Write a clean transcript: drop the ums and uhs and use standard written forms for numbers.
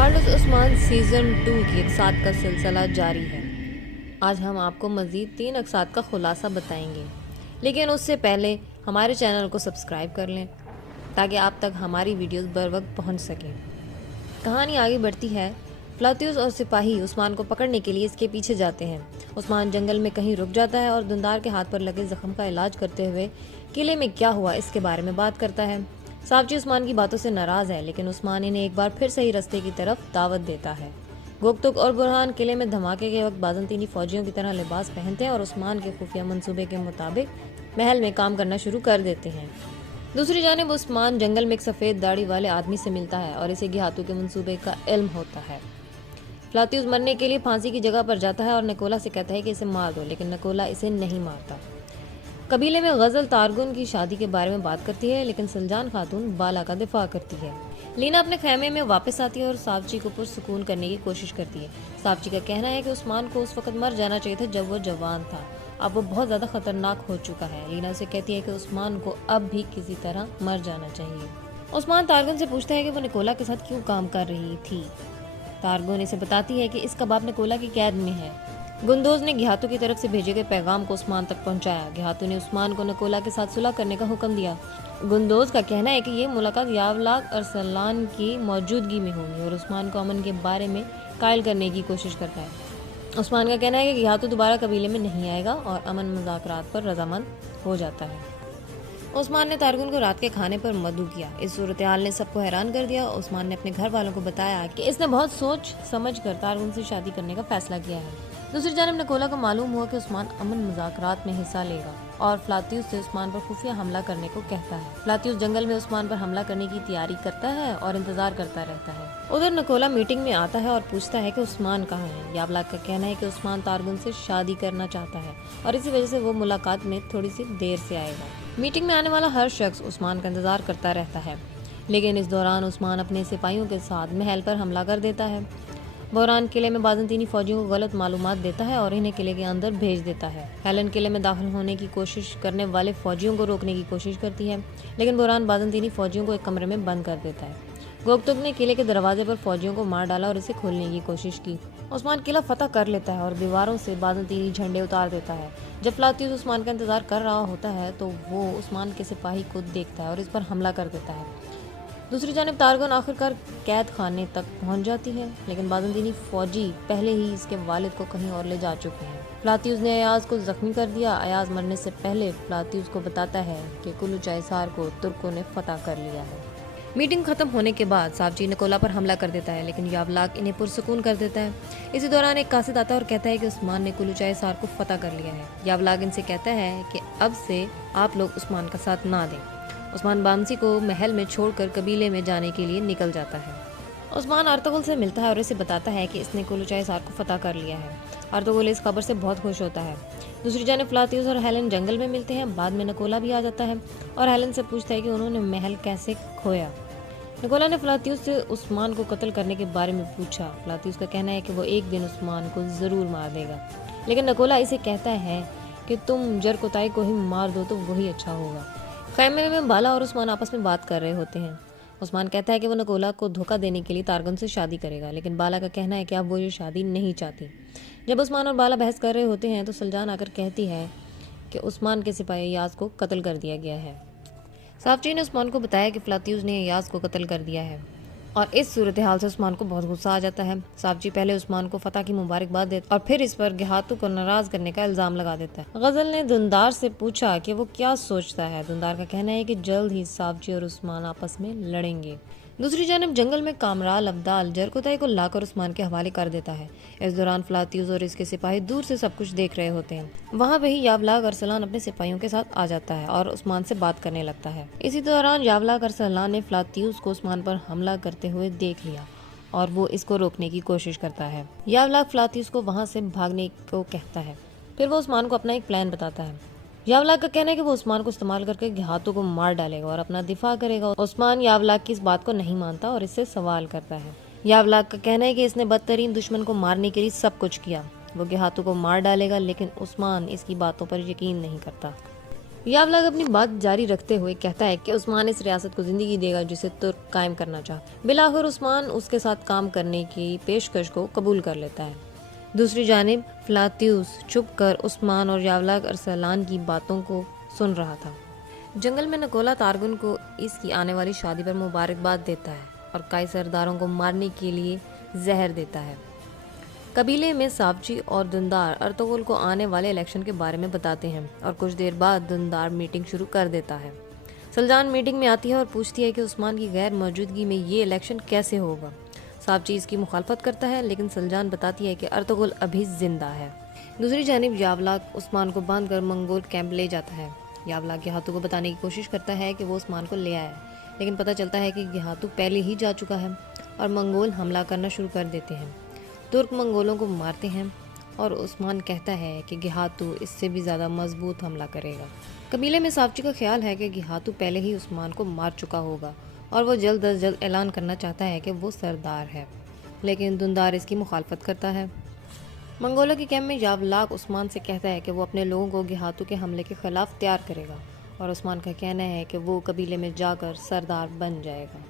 Carlos Usman season 2 की अक़सात का सिलसिला जारी है। आज हम आपको मज़ीद 3 अक़सात का खुलासा बताएंगे, लेकिन उससे पहले हमारे चैनल को सब्सक्राइब कर लें ताकि आप तक हमारी वीडियोस बर वक्त पहुँच सकें। कहानी आगे बढ़ती है। फ्लातियुस और सिपाही उस्मान को पकड़ने के लिए इसके पीछे जाते हैं। उस्मान जंगल में कहीं रुक जाता है और दुंदार के हाथ पर लगे जख्म का इलाज करते हुए किले में क्या हुआ इसके बारे में बात करता है। सावजी उस्मान की बातों से नाराज है, लेकिन उस्मान इन्हें एक बार फिर सही रास्ते की तरफ दावत देता है। गोकतुक और बुरहान किले में धमाके के वक्त बाज़ंतीनी फौजियों की तरह लिबास पहनते हैं और उस्मान के खुफिया मंसूबे के मुताबिक महल में काम करना शुरू कर देते हैं। दूसरी जानिब उस्मान जंगल में एक सफ़ेद दाढ़ी वाले आदमी से मिलता है और इसे घियातू के मंसूबे का इल्म होता है। फ्लातियुस मरने के लिए फांसी की जगह पर जाता है और निकोला से कहता है कि इसे मार दो, लेकिन निकोला इसे नहीं मारता। कबीले में गजल तारगुन की शादी के बारे में बात करती है, लेकिन सुल्तान खातून बाला का दिफा करती है। लीना अपने खैमे में वापस आती है और सावची को पुरसुकून करने की कोशिश करती है। सावची का कहना है कि उस्मान को उस वक्त मर जाना चाहिए था जब वो जवान था, अब वो बहुत ज्यादा खतरनाक हो चुका है। लीना उसे कहती है कि उस्मान को अब भी किसी तरह मर जाना चाहिए। उस्मान तारगुन से पूछता है कि वो निकोला के साथ क्यों काम कर रही थी। तारगुन इसे बताती है कि इसका बाप निकोला की कैद में है। गुंदोज ने घियातू की तरफ से भेजे गए पैगाम को उस्मान तक पहुंचाया। घियातू ने उस्मान को निकोला के साथ सुलह करने का हुक्म दिया। गुंदोज का कहना है कि ये मुलाकात यावलाक अरसलान की मौजूदगी में होगी और उस्मान को अमन के बारे में कायल करने की कोशिश करता है। उस्मान का कहना है कि घियातू दोबारा कबीले में नहीं आएगा और अमन मुज़ाकरात पर रजामंद हो जाता है। उस्मान ने तारगुन को रात के खाने पर मदऊ किया। इस सूरत हाल ने सबको हैरान कर दिया। उस्मान ने अपने घर वालों को बताया कि इसने बहुत सोच समझ कर तारगुन से शादी करने का फैसला किया है। दूसरी जानब निकोला को मालूम हुआ कि उस्मान अमन मुज़ाकरात में हिस्सा लेगा और फ्लातियुस से उस्मान पर खुफिया हमला करने को कहता है। फ्लातियुस जंगल में उस्मान पर हमला करने की तैयारी करता है और इंतजार करता रहता है। उधर निकोला मीटिंग में आता है और पूछता है कि उस्मान कहाँ है। यावलाक का कहना है कि उस्मान तारगुन से शादी करना चाहता है और इसी वजह से वो मुलाकात में थोड़ी सी देर से आएगा। मीटिंग में आने वाला हर शख्स उस्मान का इंतजार करता रहता है, लेकिन इस दौरान उस्मान अपने सिपाहियों के साथ महल पर हमला कर देता है। बुरहान किले में बाज़ंतीनी फौजियों को गलत मालूमात देता है और इन्हें किले के अंदर भेज देता है। हेलन किले में दाखिल होने की कोशिश करने वाले फौजियों को रोकने की कोशिश करती है, लेकिन बुरहान बाज़ंतीनी फौजियों को एक कमरे में बंद कर देता है। गोकतुक ने किले के दरवाजे पर फौजियों को मार डाला और इसे खोलने की कोशिश की। उस्मान किला फतह कर लेता है और दीवारों से बाज़ंतीनी झंडे उतार देता है। जब फ्लातियुस उस्मान का इंतजार कर रहा होता है तो वो उस्मान के सिपाही को देखता है और इस पर हमला कर देता है। दूसरी जानब तारगुन आखिरकार कैद खाने तक पहुंच जाती है, लेकिन बाज़ंतीनी फौजी पहले ही इसके वालिद को कहीं और ले जा चुके हैं। फ्लातियुस ने अयाज को जख्मी कर दिया। अयाज मरने से पहले फ्लातियुस को बताता है कि कुलुचाइसार को तुर्कों ने फतह कर लिया है। मीटिंग खत्म होने के बाद सावजी निकोला पर हमला कर देता है, लेकिन यावलाक इन्हें पुरसुकून कर देता है। इसी दौरान एक कासिद आता है और कहता है कि उस्मान ने कुलुचाइसार को फतह कर लिया है। यावलाक इनसे कहता है कि अब से आप लोग उस्मान का साथ ना दें। उस्मान बामसी को महल में छोड़कर कबीले में जाने के लिए निकल जाता है। उस्मान अर्तुगरुल से मिलता है और इसे बताता है कि इसने कुलुचाइसार को फतह कर लिया है। अर्तुगरुल इस खबर से बहुत खुश होता है। दूसरी जानिब फ्लातियुस और हेलन जंगल में मिलते हैं। बाद में निकोला भी आ जाता है और हेलन से पूछता है कि उन्होंने महल कैसे खोया। निकोला ने फ्लातियुस से उस्मान को कत्ल करने के बारे में पूछा। फ्लातियुस का कहना है कि वो एक दिन उस्मान को जरूर मार देगा, लेकिन निकोला इसे कहता है कि तुम जरकोताई को ही मार दो तो वही अच्छा होगा। खैमे में बाला और उस्मान आपस में बात कर रहे होते हैं। उस्मान कहता है कि वो निकोला को धोखा देने के लिए तारगुन से शादी करेगा, लेकिन बाला का कहना है कि अब वो ये शादी नहीं चाहती। जब उस्मान और बाला बहस कर रहे होते हैं तो सुल्तान आकर कहती है कि उस्मान के सिपाही अयाज को कत्ल कर दिया गया है। सावची ने उस्मान को बताया कि फ्लातियुस ने अयाज को कत्ल कर दिया है और इस सूरत हाल से उस्मान को बहुत गुस्सा आ जाता है। सावची पहले उस्मान को फतह की मुबारकबाद देता और फिर इस पर घियातू को नाराज करने का इल्जाम लगा देता है। गजल ने दुंदार से पूछा कि वो क्या सोचता है। दुंदार का कहना है कि जल्द ही सावची और उस्मान आपस में लड़ेंगे। दूसरी जानब जंगल में कामराल अब्दाल जरकोताई को लाकर उस्मान के हवाले कर देता है। इस दौरान फ्लातियुस और इसके सिपाही दूर से सब कुछ देख रहे होते हैं। वहाँ वही यावलाक अरसलान अपने सिपाहियों के साथ आ जाता है और उस्मान से बात करने लगता है। इसी दौरान यावलाक अरसलान ने फ्लातियुस को उस्मान पर हमला करते हुए देख लिया और वो इसको रोकने की कोशिश करता है। यावलाक फ्लातियुस को वहाँ से भागने को कहता है। फिर वो उस्मान को अपना एक प्लान बताता है। यावलाक का कहना है कि वो उस्मान को इस्तेमाल करके घियातू को मार डालेगा और अपना दिफा करेगा। उस्मान यावलाक की इस बात को नहीं मानता और इससे सवाल करता है। यावलाक का कहना है कि इसने बदतरीन दुश्मन को मारने के लिए सब कुछ किया। वो घियातू को मार डालेगा, लेकिन उस्मान इसकी बातों पर यकीन नहीं करता। यावलाग अपनी बात जारी रखते हुए कहता है कि उस्मान इस रियासत को जिंदगी देगा जिसे तुर्क कायम करना चाहता। बिलाखिर उस्मान उसके साथ काम करने की पेशकश को कबूल कर लेता है। दूसरी जानिब फ्लातियुस चुप कर उस्मान और यावलाग अरसलान की बातों को सुन रहा था। जंगल में नकोला तारगुन को इसकी आने वाली शादी पर मुबारकबाद देता है और कई सरदारों को मारने के लिए जहर देता है। कबीले में सावची और दुंदार अर्तुगरुल को आने वाले इलेक्शन के बारे में बताते हैं और कुछ देर बाद दुंदार मीटिंग शुरू कर देता है। सलजान मीटिंग में आती है और पूछती है कि उस्मान की गैर मौजूदगी में ये इलेक्शन कैसे होगा। सावची इसकी मुखालफत करता है, लेकिन सलजान बताती है कि अर्तुगरुल अभी जिंदा है। दूसरी जानिब यावलाग उस्मान को बांधकर मंगोल कैंप ले जाता है। यावलाग गिहातू को बताने की कोशिश करता है कि वो उस्मान को ले आया, लेकिन पता चलता है कि गिहातू पहले ही जा चुका है और मंगोल हमला करना शुरू कर देते हैं। तुर्क मंगोलों को मारते हैं और उस्मान कहता है कि गिहातू इससे भी ज़्यादा मजबूत हमला करेगा। कबीले में सावची का ख्याल है कि गिहातू पहले ही उस्मान को मार चुका होगा और वो जल्द अज जल्द ऐलान करना चाहता है कि वो सरदार है, लेकिन दुंदार इसकी मुखालफत करता है। मंगोलों के कैंप में यावलाग उस्मान से कहता है कि वो अपने लोगों को गिहातू के हमले के खिलाफ तैयार करेगा और उस्मान का कहना है कि वो कबीले में जाकर सरदार बन जाएगा।